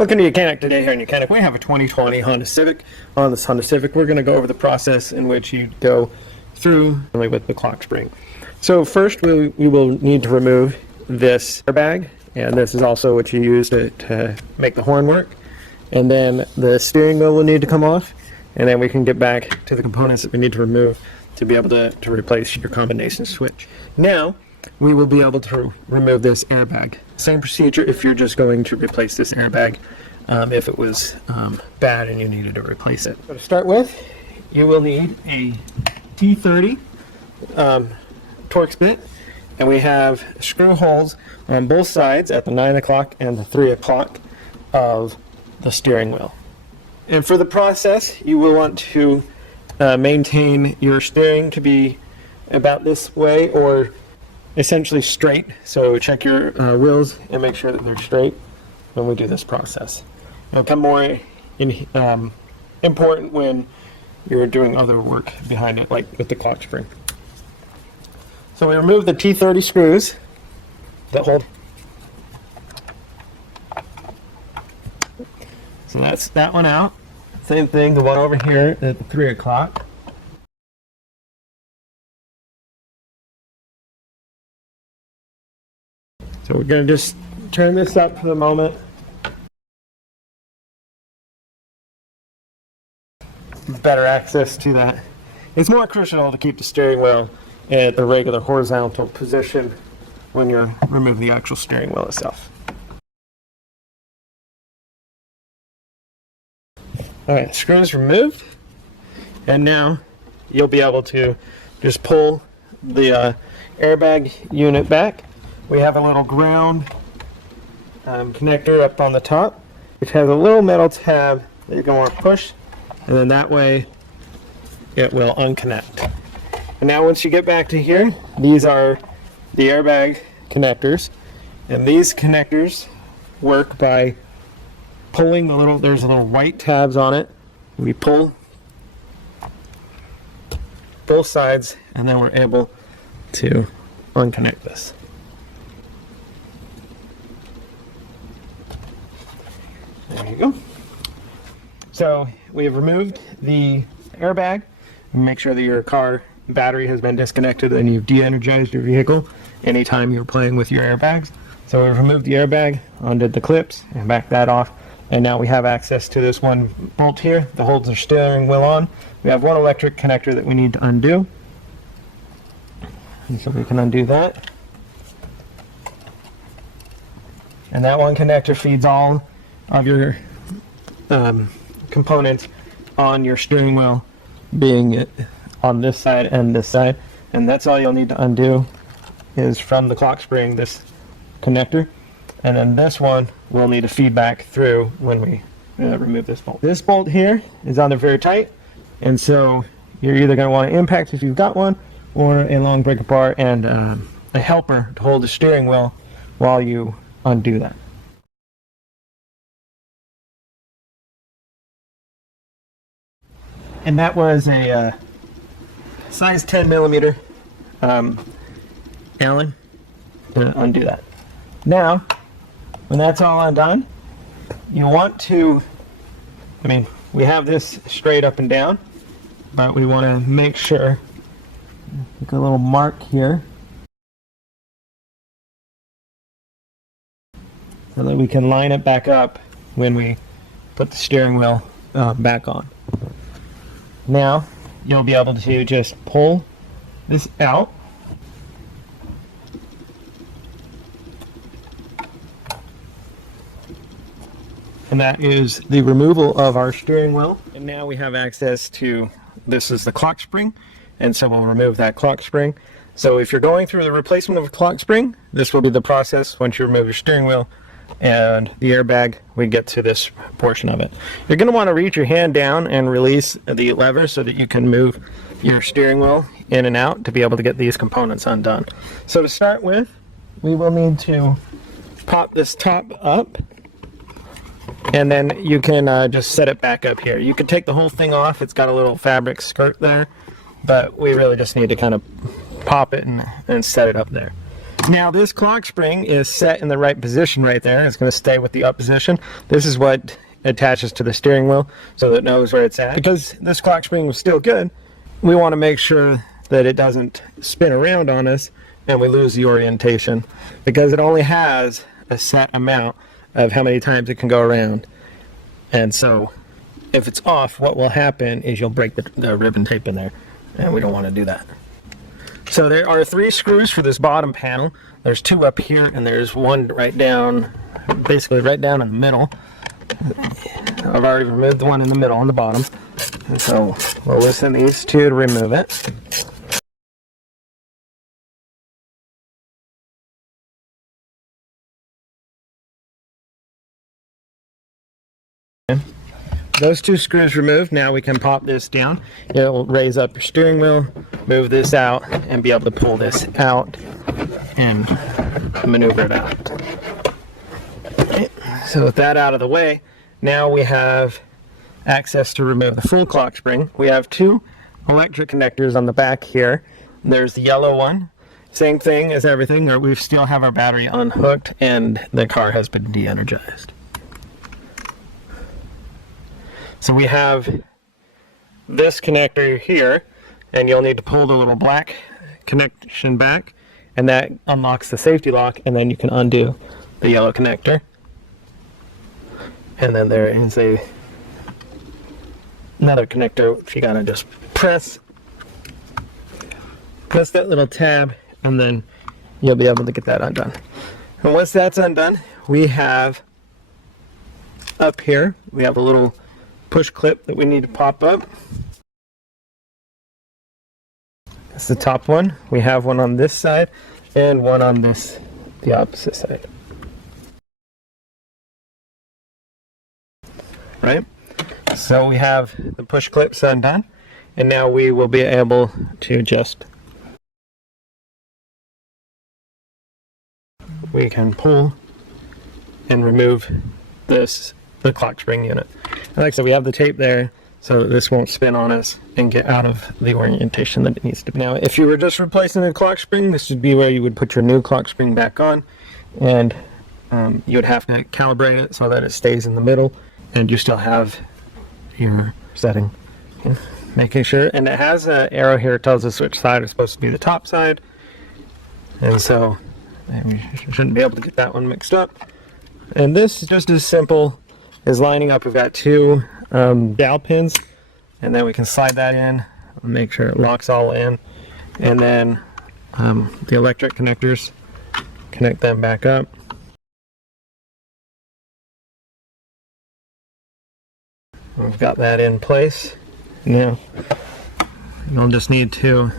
Welcome to YOUCANIC. Today here in YOUCANIC we have a 2020 Honda Civic. On this Honda Civic we're going to go over the process in which you go through with the clock spring. So first we will need to remove this airbag, and this is also what you use to make the horn work. And then the steering wheel will need to come off, and then we can get back to the components that we need to remove to be able to replace your combination switch. Now we will be able to remove this airbag. Same procedure if you're just going to replace this airbag if it was bad and you needed to replace it. So to start with, you will need a T30 Torx bit, and we have screw holes on both sides at the 9 o'clock and the 3 o'clock of the steering wheel. And for the process, you will want to maintain your steering to be about this way, or essentially straight. So check your wheels and make sure that they're straight when we do this process. It'll become more important when you're doing other work behind it, like with the clock spring. So we remove the T30 screws that hold. So that's that one out. Same thing, the one over here at 3 o'clock. So we're going to just turn this up for the moment. Better access to that. It's more crucial to keep the steering wheel at the regular horizontal position when you're removing the actual steering wheel itself. Alright, screws removed, and now you'll be able to just pull the airbag unit back. We have a little ground connector up on the top, which has a little metal tab that you can want to push, and then that way it will unconnect. And now once you get back to here, these are the airbag connectors, and these connectors work by pulling the little, there's little white tabs on it. We pull both sides, and then we're able to unconnect this. There you go. So we have removed the airbag. Make sure that your car battery has been disconnected and you've de-energized your vehicle anytime you're playing with your airbags. So we've removed the airbag, undid the clips, and backed that off. And now we have access to this one bolt here that holds the steering wheel on. We have one electric connector that we need to undo. And so we can undo that. And that one connector feeds all of your components on your steering wheel, being it on this side and this side. And that's all you'll need to undo is from the clock spring, this connector. And then this one will need to feed back through when we remove this bolt. This bolt here is on there very tight, and so you're either going to want to impact if you've got one, or a long break apart and a helper to hold the steering wheel while you undo that. And that was a size 10 millimeter Allen to undo that. Now, when that's all undone, you want to, we have this straight up and down, but we want to make sure, make a little mark here, so that we can line it back up when we put the steering wheel back on. Now, you'll be able to just pull this out. And that is the removal of our steering wheel. And now we have access to, this is the clock spring, and so we'll remove that clock spring. So if you're going through the replacement of a clock spring, this will be the process. Once you remove your steering wheel and the airbag, we get to this portion of it. You're going to want to reach your hand down and release the lever so that you can move your steering wheel in and out to be able to get these components undone. So to start with, we will need to pop this top up, and then you can just set it back up here. You could take the whole thing off. It's got a little fabric skirt there, but we really just need to kind of pop it and set it up there. Now this clock spring is set in the right position right there. It's going to stay with the up position. This is what attaches to the steering wheel so that it knows where it's at. Because this clock spring was still good, we want to make sure that it doesn't spin around on us and we lose the orientation, because it only has a set amount of how many times it can go around. And so if it's off, what will happen is you'll break the ribbon tape in there, and we don't want to do that. So there are 3 screws for this bottom panel. There's 2 up here, and there's 1 right down, basically right down in the middle. I've already removed the one in the middle on the bottom. And so we'll loosen these 2 to remove it. Those 2 screws removed, now we can pop this down. It'll raise up your steering wheel, move this out, and be able to pull this out and maneuver it out. Okay. So with that out of the way, now we have access to remove the full clock spring. We have 2 electric connectors on the back here. There's the yellow one, same thing as everything, we still have our battery unhooked and the car has been de-energized. So we have this connector here, and you'll need to pull the little black connection back, and that unlocks the safety lock, and then you can undo the yellow connector. And then there is another connector which you gotta just press that little tab, and then you'll be able to get that undone. And once that's undone, we have up here, we have a little push clip that we need to pop up. That's the top one. We have one on this side and one on the opposite side. Right? So we have the push clips undone, and now we will be able to we can pull and remove the clock spring unit. And like I said, we have the tape there so this won't spin on us and get out of the orientation that it needs to be. Now, if you were just replacing the clock spring, this would be where you would put your new clock spring back on, and you would have to calibrate it so that it stays in the middle and you still have your setting. Okay. Making sure, and it has an arrow here that tells us which side is supposed to be the top side, and so we shouldn't be able to get that one mixed up. And this is just as simple as lining up. We've got 2 dowel pins, and then we can slide that in, make sure it locks all in, and then the electric connectors, connect them back up. We've got that in place. Now you'll just need to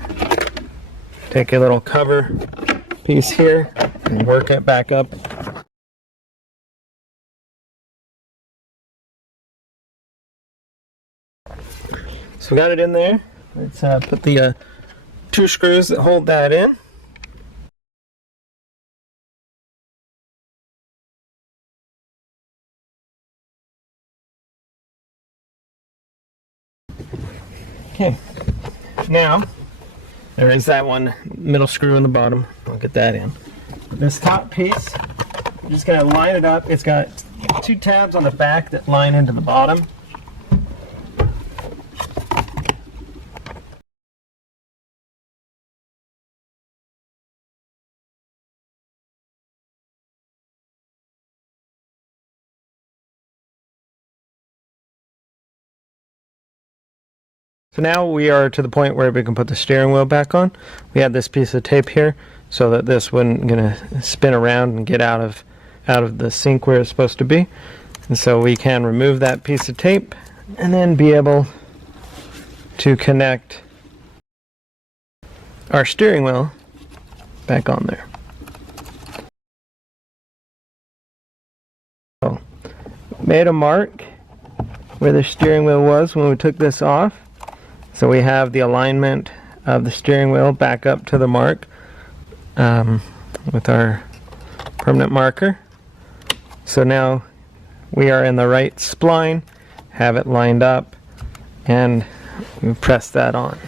take a little cover piece here and work it back up. So we got it in there. Let's put the 2 screws that hold that in. Okay, now there is that one middle screw in the bottom. I'll get that in. This top piece, I'm just going to line it up. It's got 2 tabs on the back that line into the bottom. So now we are to the point where we can put the steering wheel back on. We had this piece of tape here so that this wasn't gonna spin around and get out of the sync where it's supposed to be. And so we can remove that piece of tape and then be able to connect our steering wheel back on there. So, made a mark where the steering wheel was when we took this off. So we have the alignment of the steering wheel back up to the mark with our permanent marker. So now we are in the right spline, have it lined up, and we press that on.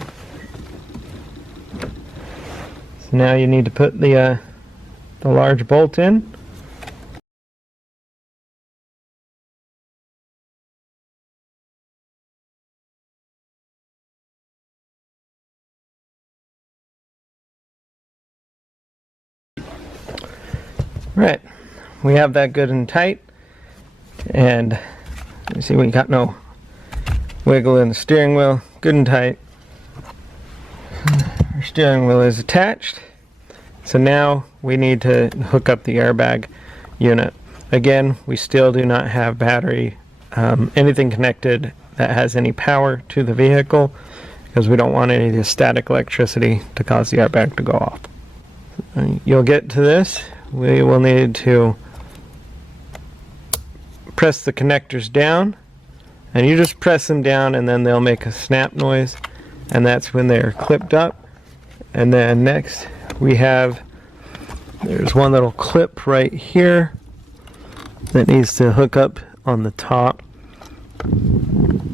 So now you need to put the the large bolt in. Right, we have that good and tight, and you see we got no wiggle in the steering wheel, good and tight. Our steering wheel is attached, so now we need to hook up the airbag unit. Again, we still do not have battery, anything connected that has any power to the vehicle, because we don't want any of the static electricity to cause the airbag to go off. You'll get to this. We will need to press the connectors down, and you just press them down and then they'll make a snap noise, and that's when they're clipped up. And then next there's one little clip right here that needs to hook up on the top, and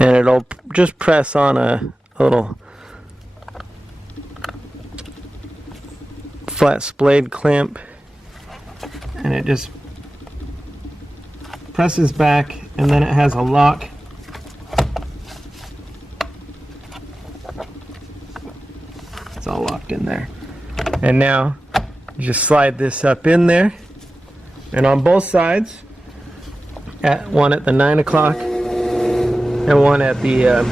it'll just press on a little flat splayed clamp, and it just presses back, and then it has a lock. It's all locked in there, and now you just slide this up in there, and on both sides, one at the 9 o'clock and one at the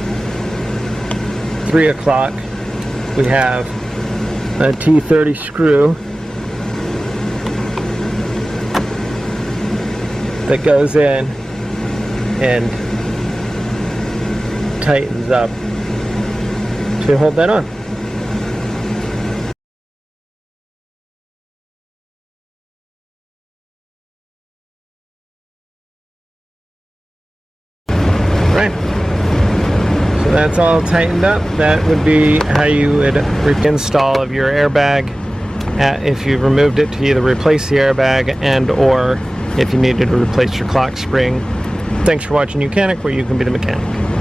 3 o'clock, we have a T30 screw that goes in and tightens up to hold that on. Right. So that's all tightened up. That would be how you would install of your airbag if you removed it, to either replace the airbag and or if you needed to replace your clock spring. Thanks for watching YOUCANIC, where you can be the mechanic.